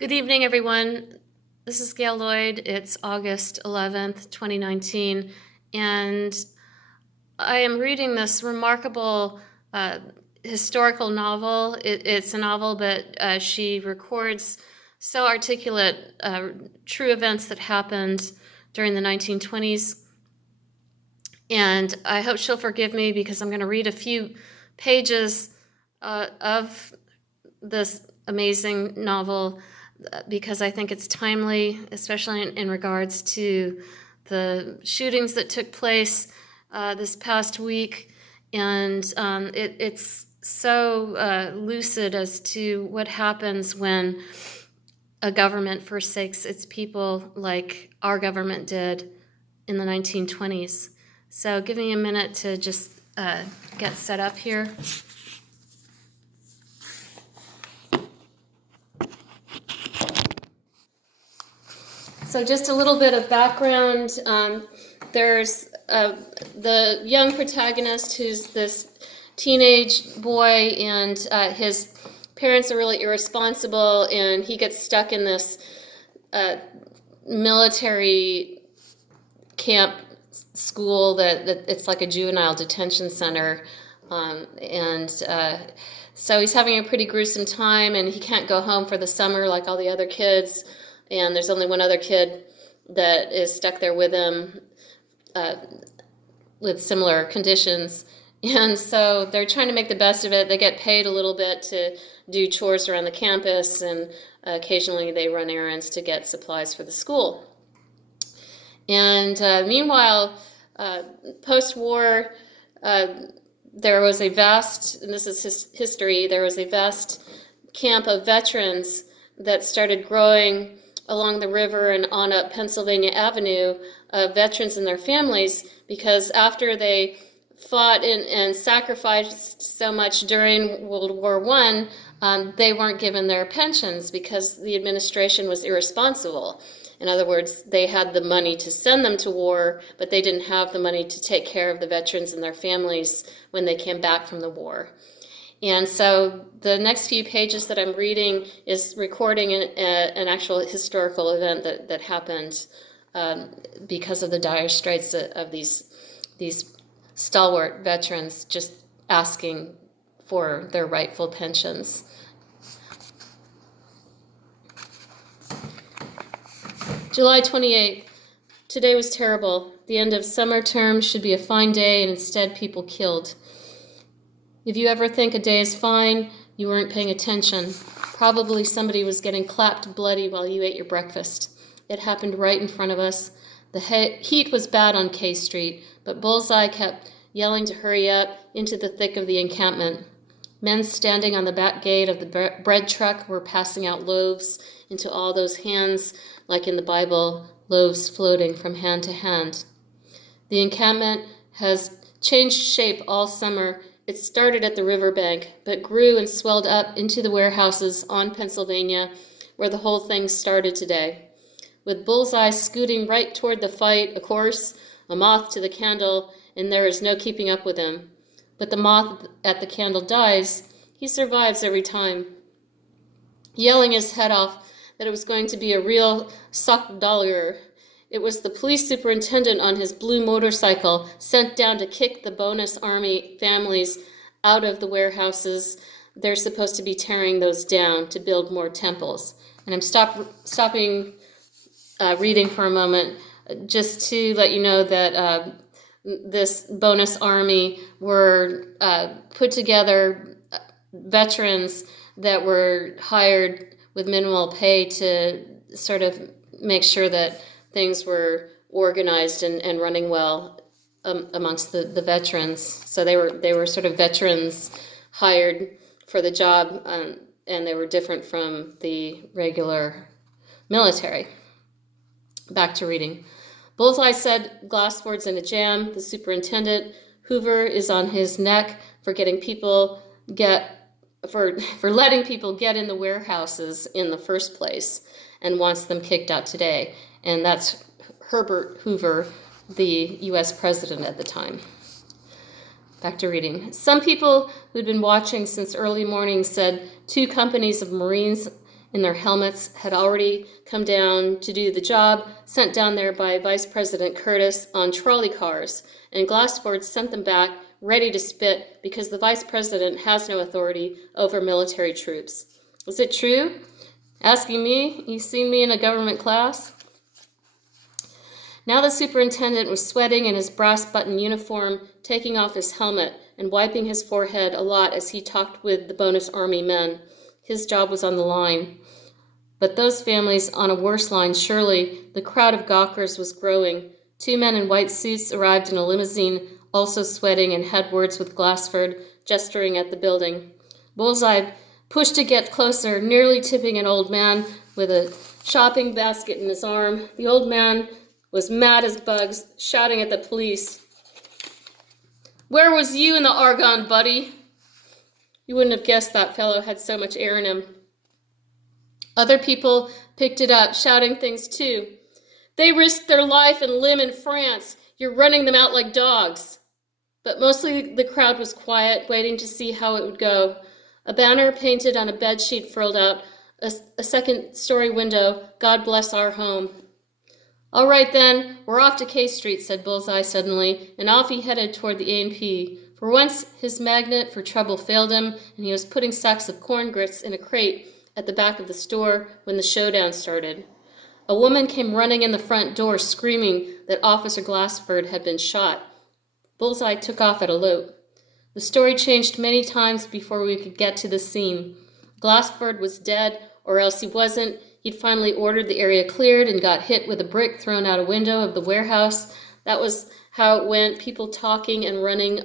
Good evening, everyone. This is Gail Lloyd. It's August 11th, 2019, and I am reading this remarkable historical novel. It's a novel, but she records so articulate true events that happened during the 1920s. And I hope she'll forgive me because I'm going to read a few pages of this amazing novel because I think it's timely, especially in regards to the shootings that took place this past week. And it's so lucid as to what happens when a government forsakes its people like our government did in the 1920s. So give me a minute to just get set up here. So just a little bit of background. There's the young protagonist who's this teenage boy, and his parents are really irresponsible, and he gets stuck in this military camp school that it's like a juvenile detention center. So he's having a pretty gruesome time, and he can't go home for the summer like all the other kids. And there's only one other kid that is stuck there with him with similar conditions. And so they're trying to make the best of it. They get paid a little bit to do chores around the campus, and occasionally they run errands to get supplies for the school. And meanwhile, post-war, there was a vast, and this is history, there was a vast camp of veterans that started growing along the river and on up Pennsylvania Avenue, veterans and their families, because after they fought and sacrificed so much during World War I, they weren't given their pensions because the administration was irresponsible. In other words, they had the money to send them to war, but they didn't have the money to take care of the veterans and their families when they came back from the war. And so the next few pages that I'm reading is recording an actual historical event that happened because of the dire straits of these stalwart veterans just asking for their rightful pensions. July 28th. Today was terrible. The end of summer term should be a fine day, and instead people killed. If you ever think a day is fine, you weren't paying attention. Probably somebody was getting clapped bloody while you ate your breakfast. It happened right in front of us. The heat was bad on K Street, but Bullseye kept yelling to hurry up into the thick of the encampment. Men standing on the back gate of the bread truck were passing out loaves into all those hands, like in the Bible, loaves floating from hand to hand. The encampment has changed shape all summer. It started at the riverbank, but grew and swelled up into the warehouses on Pennsylvania, where the whole thing started today. With Bullseye scooting right toward the fight, of course, a moth to the candle, and there is no keeping up with him. But the moth at the candle dies. He survives every time. Yelling his head off that it was going to be a real sock-dollar. It was the police superintendent on his blue motorcycle sent down to kick the bonus army families out of the warehouses. They're supposed to be tearing those down to build more temples. And I'm stopping reading for a moment just to let you know that this bonus army were put together veterans that were hired with minimal pay to sort of make sure that things were organized and running well amongst the veterans. So they were sort of veterans hired for the job, and they were different from the regular military. Back to reading. Bullseye said glass words in a jam. The superintendent, Hoover, is on his neck for letting people get in the warehouses in the first place, and wants them kicked out today. And that's Herbert Hoover, the U.S. president at the time. Back to reading. Some people who'd been watching since early morning said 2 companies of Marines in their helmets had already come down to do the job, sent down there by Vice President Curtis on trolley cars, and Glassford sent them back ready to spit because the Vice President has no authority over military troops. Is it true? Asking me? You seen me in a government class? Now the superintendent was sweating in his brass-button uniform, taking off his helmet and wiping his forehead a lot as he talked with the bonus army men. His job was on the line. But those families on a worse line, surely. The crowd of gawkers was growing. 2 men in white suits arrived in a limousine, also sweating, and had words with Glassford, gesturing at the building. Bullseye pushed to get closer, nearly tipping an old man with a shopping basket in his arm. The old man was mad as bugs, shouting at the police. "Where was you in the Argonne, buddy?" You wouldn't have guessed that fellow had so much air in him. Other people picked it up, shouting things too. "They risked their life and limb in France. You're running them out like dogs." But mostly the crowd was quiet, waiting to see how it would go. A banner painted on a bedsheet furled out a second-story window, "God bless our home." "All right then, we're off to K Street," said Bullseye suddenly, and off he headed toward the A&P. For once, his magnet for trouble failed him, and he was putting sacks of corn grits in a crate at the back of the store when the showdown started. A woman came running in the front door, screaming that Officer Glassford had been shot. Bullseye took off at a lope. The story changed many times before we could get to the scene. Glassford was dead, or else he wasn't. He'd finally ordered the area cleared and got hit with a brick thrown out a window of the warehouse. That was how it went, people talking and running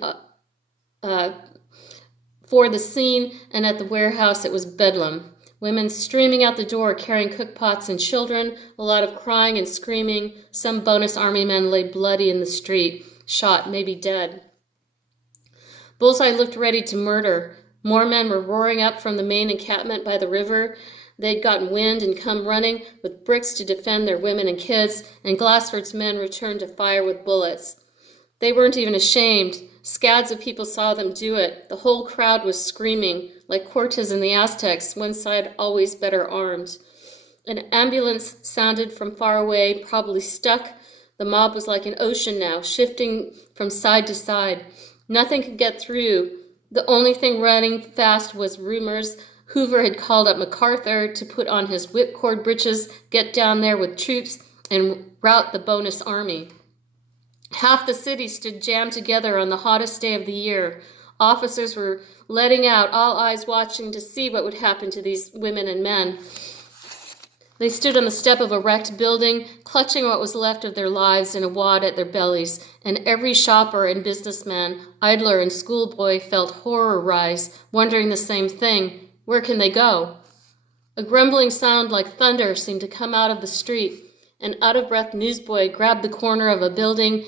for the scene, and at the warehouse it was bedlam. Women streaming out the door carrying cookpots and children, a lot of crying and screaming. Some bonus army men lay bloody in the street, shot, maybe dead. Bullseye looked ready to murder. More men were roaring up from the main encampment by the river. They'd gotten wind and come running with bricks to defend their women and kids, and Glassford's men returned to fire with bullets. They weren't even ashamed. Scads of people saw them do it. The whole crowd was screaming, like Cortez and the Aztecs, one side always better armed. An ambulance sounded from far away, probably stuck. The mob was like an ocean now, shifting from side to side. Nothing could get through. The only thing running fast was rumors. Hoover had called up MacArthur to put on his whipcord breeches, get down there with troops, and rout the bonus army. Half the city stood jammed together on the hottest day of the year. Officers were letting out, all eyes watching to see what would happen to these women and men. They stood on the step of a wrecked building, clutching what was left of their lives in a wad at their bellies, and every shopper and businessman, idler and schoolboy felt horror rise, wondering the same thing. Where can they go? A grumbling sound like thunder seemed to come out of the street. An out-of-breath newsboy grabbed the corner of a building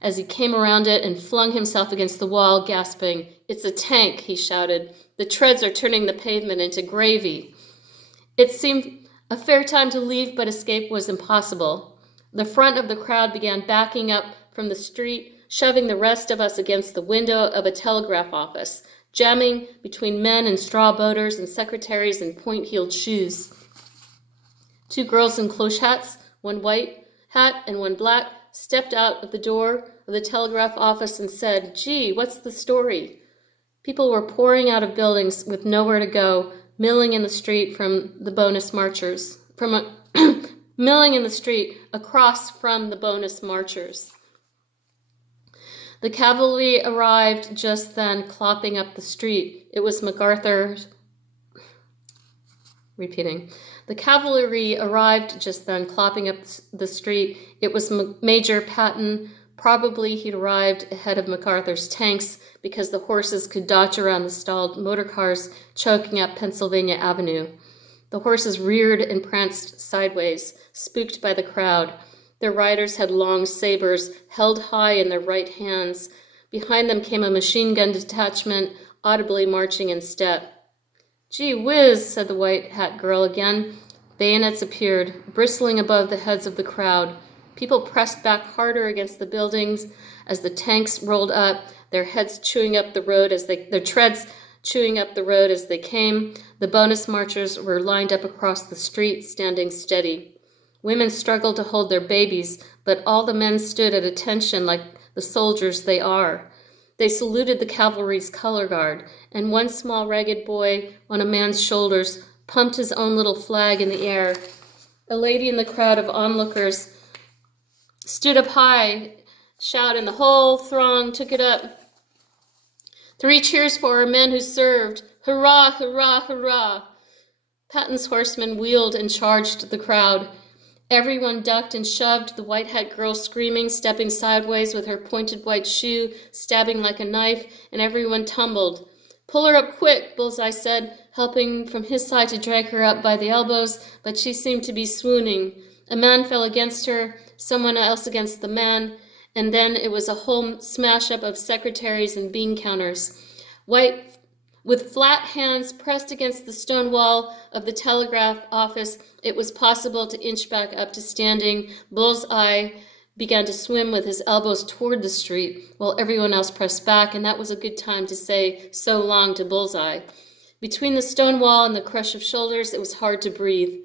as he came around it and flung himself against the wall, gasping. "It's a tank," he shouted. "The treads are turning the pavement into gravy." It seemed a fair time to leave, but escape was impossible. The front of the crowd began backing up from the street, shoving the rest of us against the window of a telegraph office, jamming between men in straw boaters and secretaries in point-heeled shoes. 2 girls in cloche hats, one white hat and one black, stepped out of the door of the telegraph office and said, "Gee, what's the story?" People were pouring out of buildings with nowhere to go, milling in the street from the bonus marchers, milling in the street across from the bonus marchers. The cavalry arrived just then, clopping up the street. It was MacArthur. Repeating. The cavalry arrived just then, clopping up the street. It was Major Patton. Probably he'd arrived ahead of MacArthur's tanks because the horses could dodge around the stalled motor cars choking up Pennsylvania Avenue. The horses reared and pranced sideways, spooked by the crowd. Their riders had long sabers held high in their right hands. Behind them came a machine gun detachment, audibly marching in step. "Gee whiz," said the white hat girl again. Bayonets appeared, bristling above the heads of the crowd. People pressed back harder against the buildings as the tanks rolled up, their heads chewing up the road as their treads chewing up the road as they came. The bonus marchers were lined up across the street, standing steady. Women struggled to hold their babies, but all the men stood at attention like the soldiers they are. They saluted the cavalry's color guard, and one small ragged boy on a man's shoulders pumped his own little flag in the air. A lady in the crowd of onlookers stood up high, shouted, and the whole throng took it up. 3 cheers for our men who served. Hurrah, hurrah, hurrah. Patton's horsemen wheeled and charged the crowd. Everyone ducked and shoved, the white hat girl screaming, stepping sideways with her pointed white shoe, stabbing like a knife, and everyone tumbled. Pull her up quick, Bullseye said, helping from his side to drag her up by the elbows, but she seemed to be swooning. A man fell against her, someone else against the man, and then it was a whole smash-up of secretaries and bean counters. White, with flat hands pressed against the stone wall of the telegraph office, it was possible to inch back up to standing. Bullseye began to swim with his elbows toward the street, while everyone else pressed back, and that was a good time to say so long to Bullseye. Between the stone wall and the crush of shoulders, it was hard to breathe.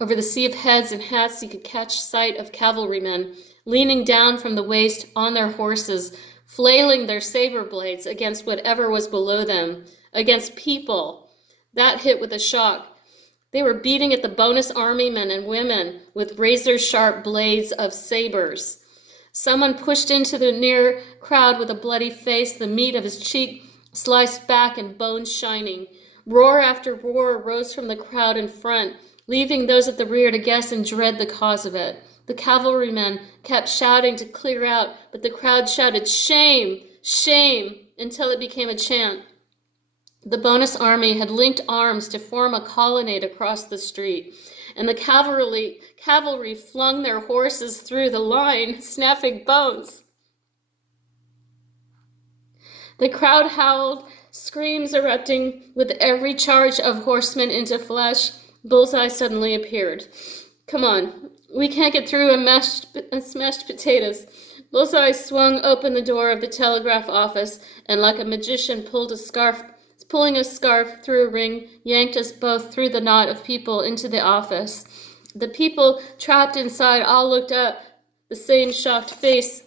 Over the sea of heads and hats, he could catch sight of cavalrymen, leaning down from the waist on their horses, flailing their saber blades against whatever was below them, against people. That hit with a shock. They were beating at the bonus army men and women with razor-sharp blades of sabers. Someone pushed into the near crowd with a bloody face, the meat of his cheek sliced back and bones shining. Roar after roar rose from the crowd in front, leaving those at the rear to guess and dread the cause of it. The cavalrymen kept shouting to clear out, but the crowd shouted, "Shame! Shame!" until it became a chant. The bonus army had linked arms to form a colonnade across the street, and the cavalry flung their horses through the line, snapping bones. The crowd howled, screams erupting with every charge of horsemen into flesh. Bullseye suddenly appeared. "Come on, we can't get through smashed potatoes." Bullseye swung open the door of the telegraph office and like a magician pulling a scarf through a ring, yanked us both through the knot of people into the office. The people trapped inside all looked up, the same shocked face.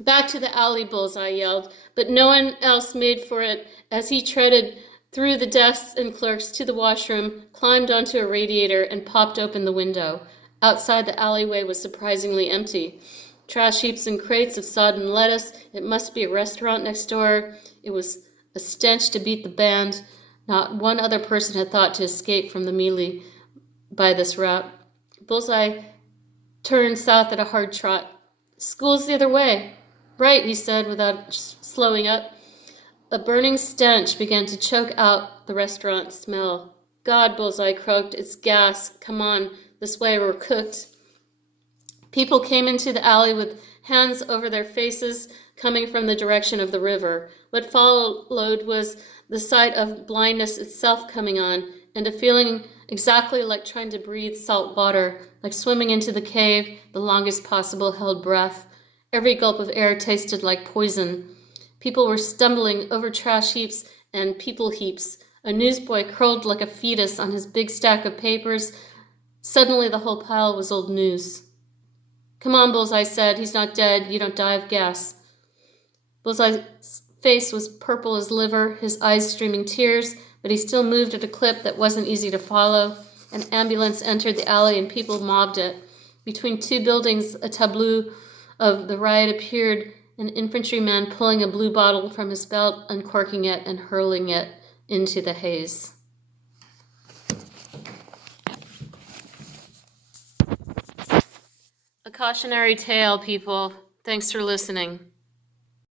"Back to the alley," Bullseye yelled, but no one else made for it as he treaded through the desks and clerks to the washroom, climbed onto a radiator, and popped open the window. Outside, the alleyway was surprisingly empty. Trash heaps and crates of sodden lettuce. It must be a restaurant next door. It was a stench to beat the band. Not one other person had thought to escape from the melee by this route. Bullseye turned south at a hard trot. "School's the other way." "Right," he said without slowing up. A burning stench began to choke out the restaurant smell. "God," Bullseye croaked, "it's gas. Come on, this way we're cooked." People came into the alley with hands over their faces, coming from the direction of the river. What followed was the sight of blindness itself coming on, and a feeling exactly like trying to breathe salt water, like swimming into the cave, the longest possible held breath. Every gulp of air tasted like poison. People were stumbling over trash heaps and people heaps. A newsboy curled like a fetus on his big stack of papers. Suddenly the whole pile was old news. "Come on," Bullseye said. "He's not dead. You don't die of gas." Bullseye's face was purple as liver, his eyes streaming tears, but he still moved at a clip that wasn't easy to follow. An ambulance entered the alley and people mobbed it. Between 2 buildings, a tableau of the riot appeared, an infantryman pulling a blue bottle from his belt, uncorking it, and hurling it into the haze. A cautionary tale, people. Thanks for listening.